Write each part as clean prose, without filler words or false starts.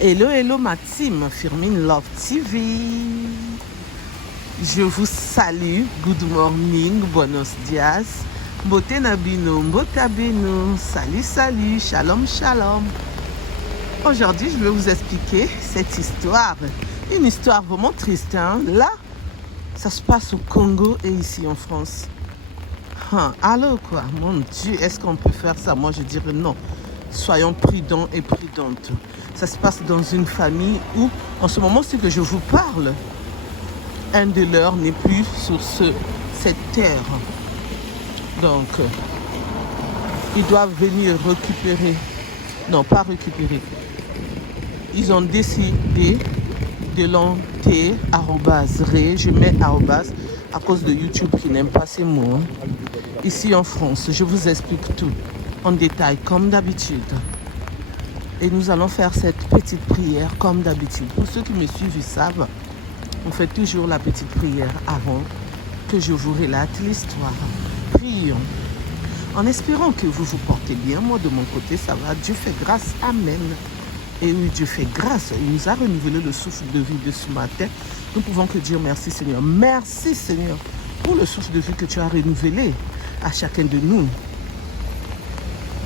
Hello, hello ma team, Firmin Love TV. Je vous salue, good morning, buenos dias, mbote nabino, mbotabino, salut, salut, shalom, shalom. Aujourd'hui, je vais vous expliquer cette histoire, une histoire vraiment triste. Hein? Là, ça se passe au Congo et ici en France. Alors quoi, mon Dieu, est-ce qu'on peut faire ça? Moi, je dirais non. Soyons prudents et prudentes. Ça se passe dans une famille où, en ce moment, ce que je vous parle, un de leurs n'est plus sur cette terre. Donc, ils doivent venir récupérer. Non, pas récupérer. Ils ont décidé de l'enterrer, arrobase, je mets arrobase à cause de YouTube qui n'aime pas ces mots. Hein. Ici en France, je vous explique tout en détail comme d'habitude. Et nous allons faire cette petite prière comme d'habitude. Pour ceux qui me suivent, ils savent, on fait toujours la petite prière avant que je vous relate l'histoire. Prions. En espérant que vous vous portez bien, moi de mon côté ça va, Dieu fait grâce, amen. Et oui, Dieu fait grâce, il nous a renouvelé le souffle de vie de ce matin. Nous pouvons que dire merci Seigneur. Merci Seigneur pour le souffle de vie que tu as renouvelé à chacun de nous.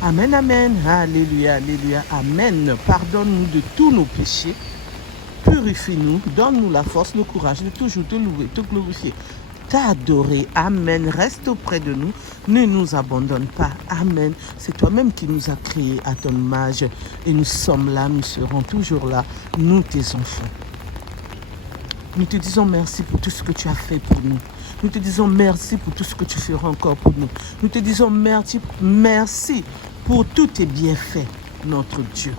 Amen, amen, alléluia, alléluia, amen. Pardonne-nous de tous nos péchés, purifie-nous, donne-nous la force, le courage de toujours te louer, te glorifier, t'adorer, amen. Reste auprès de nous, ne nous abandonne pas, amen. C'est toi-même qui nous as créés à ton image et nous sommes là, nous serons toujours là, nous tes enfants. Nous te disons merci pour tout ce que tu as fait pour nous. Nous te disons merci pour tout ce que tu feras encore pour nous. Nous te disons merci pour tous tes bienfaits, notre Dieu.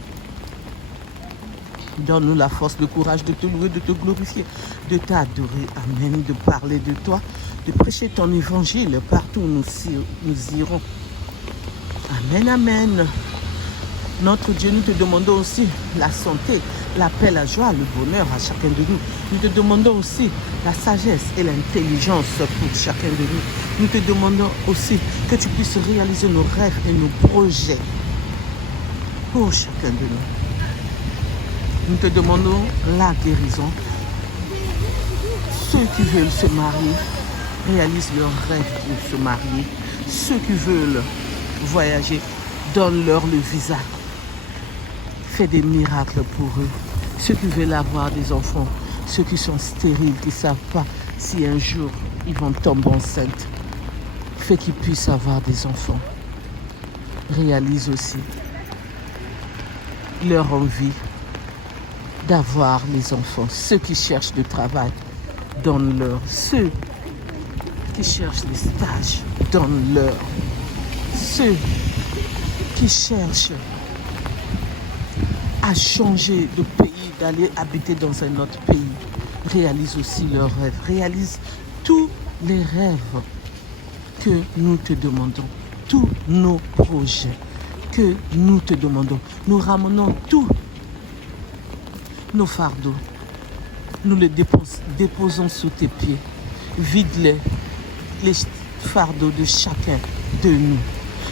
Donne-nous la force, le courage de te louer, de te glorifier, de t'adorer, amen, de parler de toi, de prêcher ton évangile partout où nous irons. Amen, amen. Notre Dieu, nous te demandons aussi la santé, la paix, la joie, le bonheur à chacun de nous. Nous te demandons aussi la sagesse et l'intelligence pour chacun de nous. Nous te demandons aussi que tu puisses réaliser nos rêves et nos projets pour chacun de nous. Nous te demandons la guérison. Ceux qui veulent se marier réalisent leurs rêves pour se marier. Ceux qui veulent voyager, donne-leur le visa. Fais des miracles pour eux. Ceux qui veulent avoir des enfants, ceux qui sont stériles, qui ne savent pas si un jour ils vont tomber enceintes, fais qu'ils puissent avoir des enfants. Réalise aussi leur envie d'avoir les enfants. Ceux qui cherchent du travail, donne-leur. Ceux qui cherchent des stages, donne-leur. Ceux qui cherchent à changer de pays, d'aller habiter dans un autre pays, réalise aussi leurs rêves. Réalise tous les rêves que nous te demandons. Tous nos projets que nous te demandons. Nous ramenons tous nos fardeaux. Nous les déposons sous tes pieds. Vide les fardeaux de chacun de nous.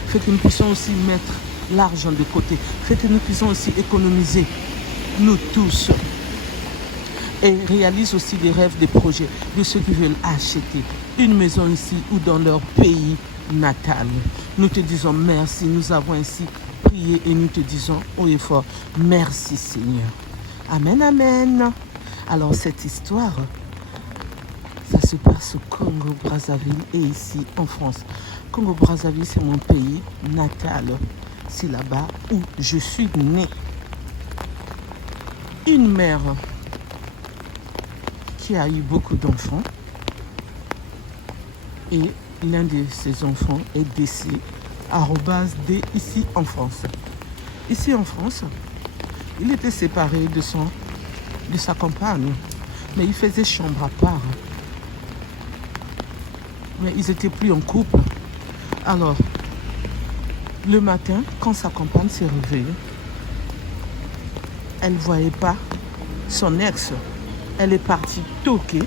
Fait que nous puissions aussi mettre l'argent de côté. Fait que nous puissions aussi économiser, nous tous. Et réalise aussi des rêves, des projets de ceux qui veulent acheter une maison ici ou dans leur pays natal. Nous te disons merci. Nous avons ainsi prié et nous te disons haut et fort merci Seigneur. Amen, amen. Alors cette histoire, ça se passe au Congo-Brazzaville et ici en France. Congo-Brazzaville, c'est mon pays natal. C'est là-bas où je suis née. Une mère qui a eu beaucoup d'enfants et l'un de ses enfants est décédé @ ici en France. Ici en France, il était séparé de sa compagne, mais il faisait chambre à part. Mais ils n'étaient plus en couple. Alors, le matin, quand sa compagne s'est réveillée, elle ne voyait pas son ex. Elle est partie toquer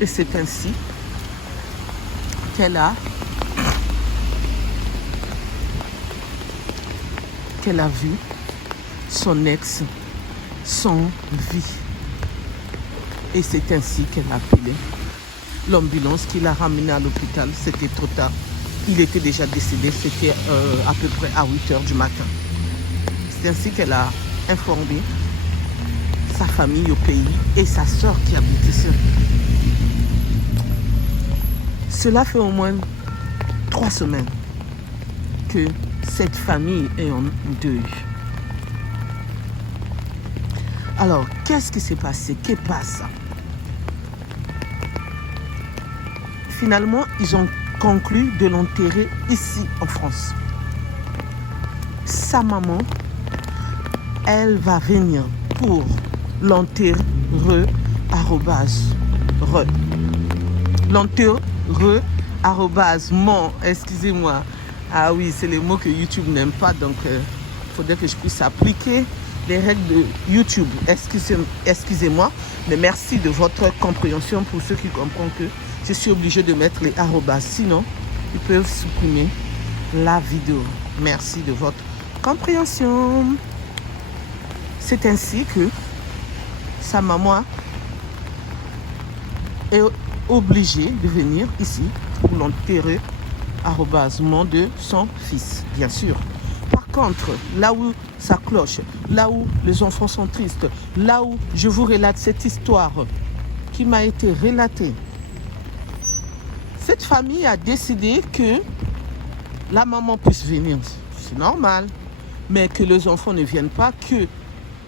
et c'est ainsi qu'elle a vu son ex sans vie. Et c'est ainsi qu'elle a appelé l'ambulance qui l'a ramené à l'hôpital. C'était trop tard. Il était déjà décédé, c'était à peu près à 8 h du matin. C'est ainsi qu'elle a informé sa famille au pays et sa soeur qui habite ici. Cela fait au moins 3 semaines que cette famille est en deuil. Alors, qu'est-ce qui s'est passé? Que passe? Finalement, ils ont conclu de l'enterrer ici en France. Sa maman, elle va venir pour l'enterrer excusez-moi. Ah oui, c'est les mots que YouTube n'aime pas, donc il faudrait que je puisse appliquer les règles de YouTube. Excusez-moi, mais merci de votre compréhension pour ceux qui comprennent que je suis obligée de mettre les arrobas. Sinon, ils peuvent supprimer la vidéo. Merci de votre compréhension. C'est ainsi que sa maman est obligée de venir ici pour l'enterrer arrobasement de son fils, bien sûr. Par contre, là où ça cloche, là où les enfants sont tristes, là où je vous relate cette histoire qui m'a été relatée, cette famille a décidé que la maman puisse venir, c'est normal, mais que les enfants ne viennent pas, que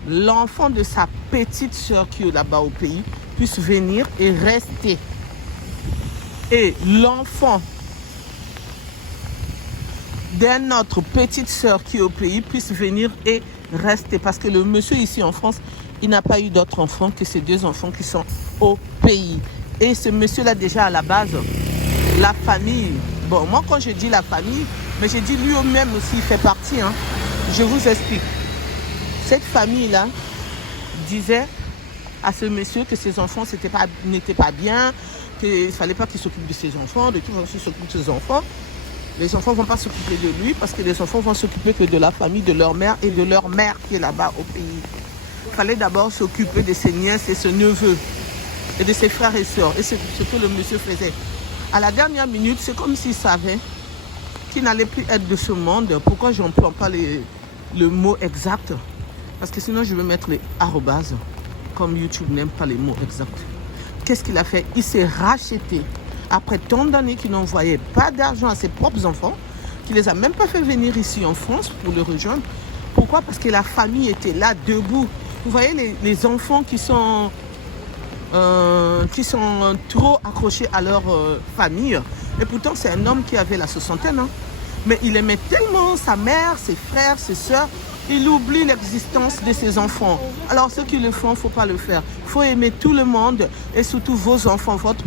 l'enfant de sa petite soeur qui est là-bas au pays puisse venir et rester. Et l'enfant d'une autre petite soeur qui est au pays puisse venir et rester. Parce que le monsieur ici en France, il n'a pas eu d'autres enfants que ces 2 enfants qui sont au pays. Et ce monsieur-là, déjà à la base, la famille, bon, moi quand je dis la famille, mais je dis lui-même aussi, il fait partie. Hein. Je vous explique. Cette famille-là disait à ce monsieur que ses enfants n'étaient pas bien, qu'il ne fallait pas qu'il s'occupe de ses enfants, de qui va s'occuper de ses enfants. Les enfants ne vont pas s'occuper de lui parce que les enfants vont s'occuper que de la famille, de leur mère et de leur mère qui est là-bas au pays. Il fallait d'abord s'occuper de ses nièces et ses neveux et de ses frères et sœurs. Et c'est ce que le monsieur faisait. À la dernière minute, c'est comme s'il savait qu'il n'allait plus être de ce monde. Pourquoi je n'emploie pas le mot exact? Parce que sinon, je vais mettre les arrobases. Comme YouTube n'aime pas les mots exacts. Qu'est-ce qu'il a fait? Il s'est racheté. Après tant d'années qu'il n'envoyait pas d'argent à ses propres enfants, qu'il ne les a même pas fait venir ici en France pour le rejoindre. Pourquoi? Parce que la famille était là, debout. Vous voyez les enfants qui sont trop accrochés à leur famille. Et pourtant, c'est un homme qui avait la 60aine. Hein. Mais il aimait tellement sa mère, ses frères, ses soeurs. Il oublie l'existence de ses enfants. Alors, ceux qui le font, il ne faut pas le faire. Il faut aimer tout le monde et surtout vos enfants, votre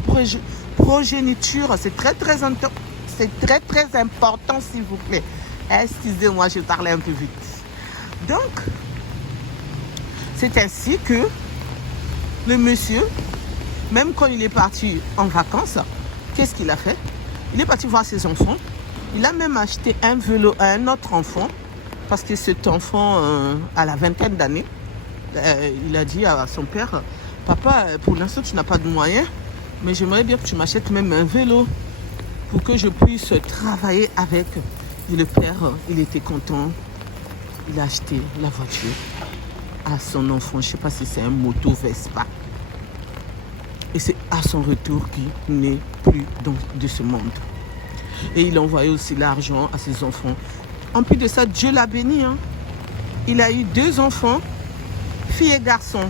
progéniture. C'est très, très important, s'il vous plaît. Excusez-moi, je parlais un peu vite. Donc, c'est ainsi que le monsieur, même quand il est parti en vacances, qu'est-ce qu'il a fait? Il est parti voir ses enfants. Il a même acheté un vélo à un autre enfant. Parce que cet enfant, à la 20aine d'années, il a dit à son père, « Papa, pour l'instant, tu n'as pas de moyens, mais j'aimerais bien que tu m'achètes même un vélo pour que je puisse travailler avec. » Et le père, il était content. Il a acheté la voiture à son enfant. Je ne sais pas si c'est un moto Vespa. Et c'est à son retour qu'il n'est plus de ce monde. Et il a envoyé aussi l'argent à ses enfants. En plus de ça, Dieu l'a béni. Hein. Il a eu 2 enfants, fille et garçon.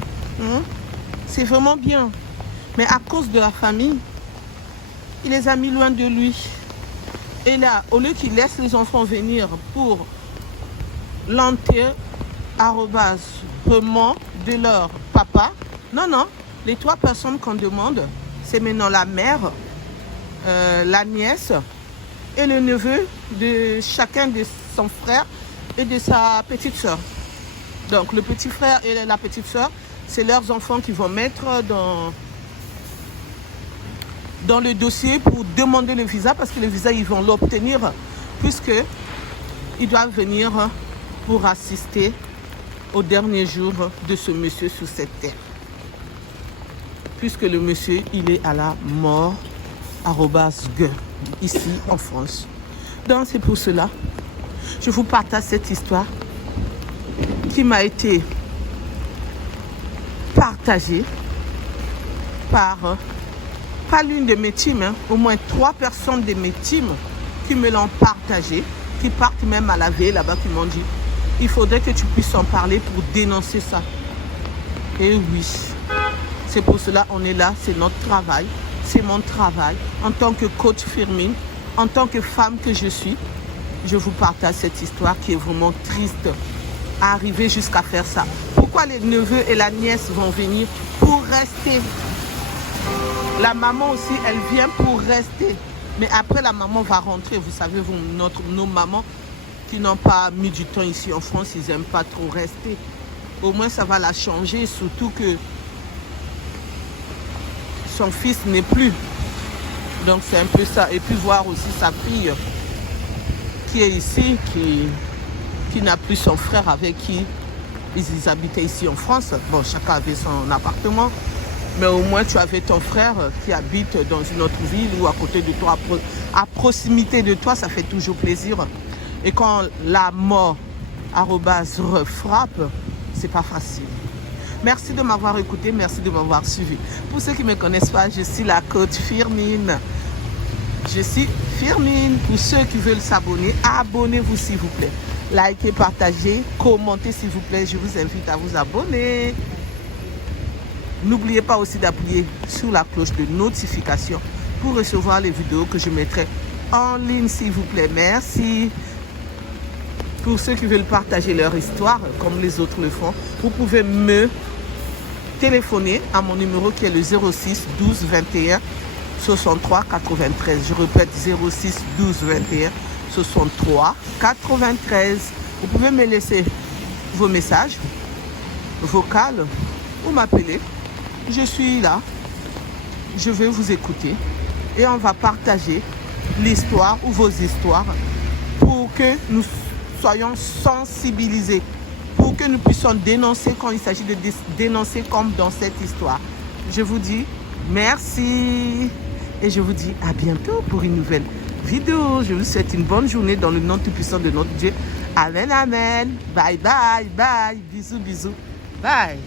Hein. C'est vraiment bien. Mais à cause de la famille, il les a mis loin de lui. Et là, au lieu qu'il laisse les enfants venir pour l'enterrer, arrobasement de leur papa, non, les 3 personnes qu'on demande, c'est maintenant la mère, la nièce et le neveu de chacun de son frère et de sa petite soeur. Donc le petit frère et la petite soeur, c'est leurs enfants qui vont mettre dans le dossier pour demander le visa, parce que le visa, ils vont l'obtenir puisque ils doivent venir pour assister au dernier jour de ce monsieur sur cette terre. Puisque le monsieur, il est à la mort, @gueux, ici en France. Donc c'est pour cela, je vous partage cette histoire qui m'a été partagée par, pas l'une de mes teams, hein, au moins 3 personnes de mes teams qui me l'ont partagée, qui partent même à la veille là-bas, qui m'ont dit, il faudrait que tu puisses en parler pour dénoncer ça. Et oui, c'est pour cela on est là, c'est notre travail, c'est mon travail. En tant que coach Firmin, en tant que femme que je suis, je vous partage cette histoire qui est vraiment triste, à arriver jusqu'à faire ça. Pourquoi les neveux et la nièce vont venir pour rester? La maman aussi, elle vient pour rester. Mais après, la maman va rentrer. Vous savez, nos mamans qui n'ont pas mis du temps ici en France, ils n'aiment pas trop rester. Au moins, ça va la changer, surtout que son fils n'est plus. Donc, c'est un peu ça. Et puis, voir aussi sa fille qui est ici, qui n'a plus son frère avec qui ils habitaient ici en France. Bon, chacun avait son appartement. Mais au moins, tu avais ton frère qui habite dans une autre ville ou à côté de toi, à proximité de toi, ça fait toujours plaisir. Et quand la mort frappe, c'est pas facile. Merci de m'avoir écouté, merci de m'avoir suivi. Pour ceux qui ne me connaissent pas, je suis la coach Firmin. Je suis Firmin. Pour ceux qui veulent s'abonner, abonnez-vous s'il vous plaît. Likez, partagez, commentez s'il vous plaît. Je vous invite à vous abonner. N'oubliez pas aussi d'appuyer sur la cloche de notification pour recevoir les vidéos que je mettrai en ligne, s'il vous plaît. Merci. Pour ceux qui veulent partager leur histoire, comme les autres le font, vous pouvez me téléphoner à mon numéro qui est le 06 12 21 63 93. Je répète, 06 12 21 63 93. Vous pouvez me laisser vos messages vocaux ou m'appeler. Je suis là, je vais vous écouter et on va partager l'histoire ou vos histoires pour que nous soyons sensibilisés, pour que nous puissions dénoncer quand il s'agit de dénoncer comme dans cette histoire. Je vous dis merci et je vous dis à bientôt pour une nouvelle vidéo. Je vous souhaite une bonne journée dans le nom tout-puissant de notre Dieu. Amen, amen. Bye, bye, bye. Bisous, bisous. Bye.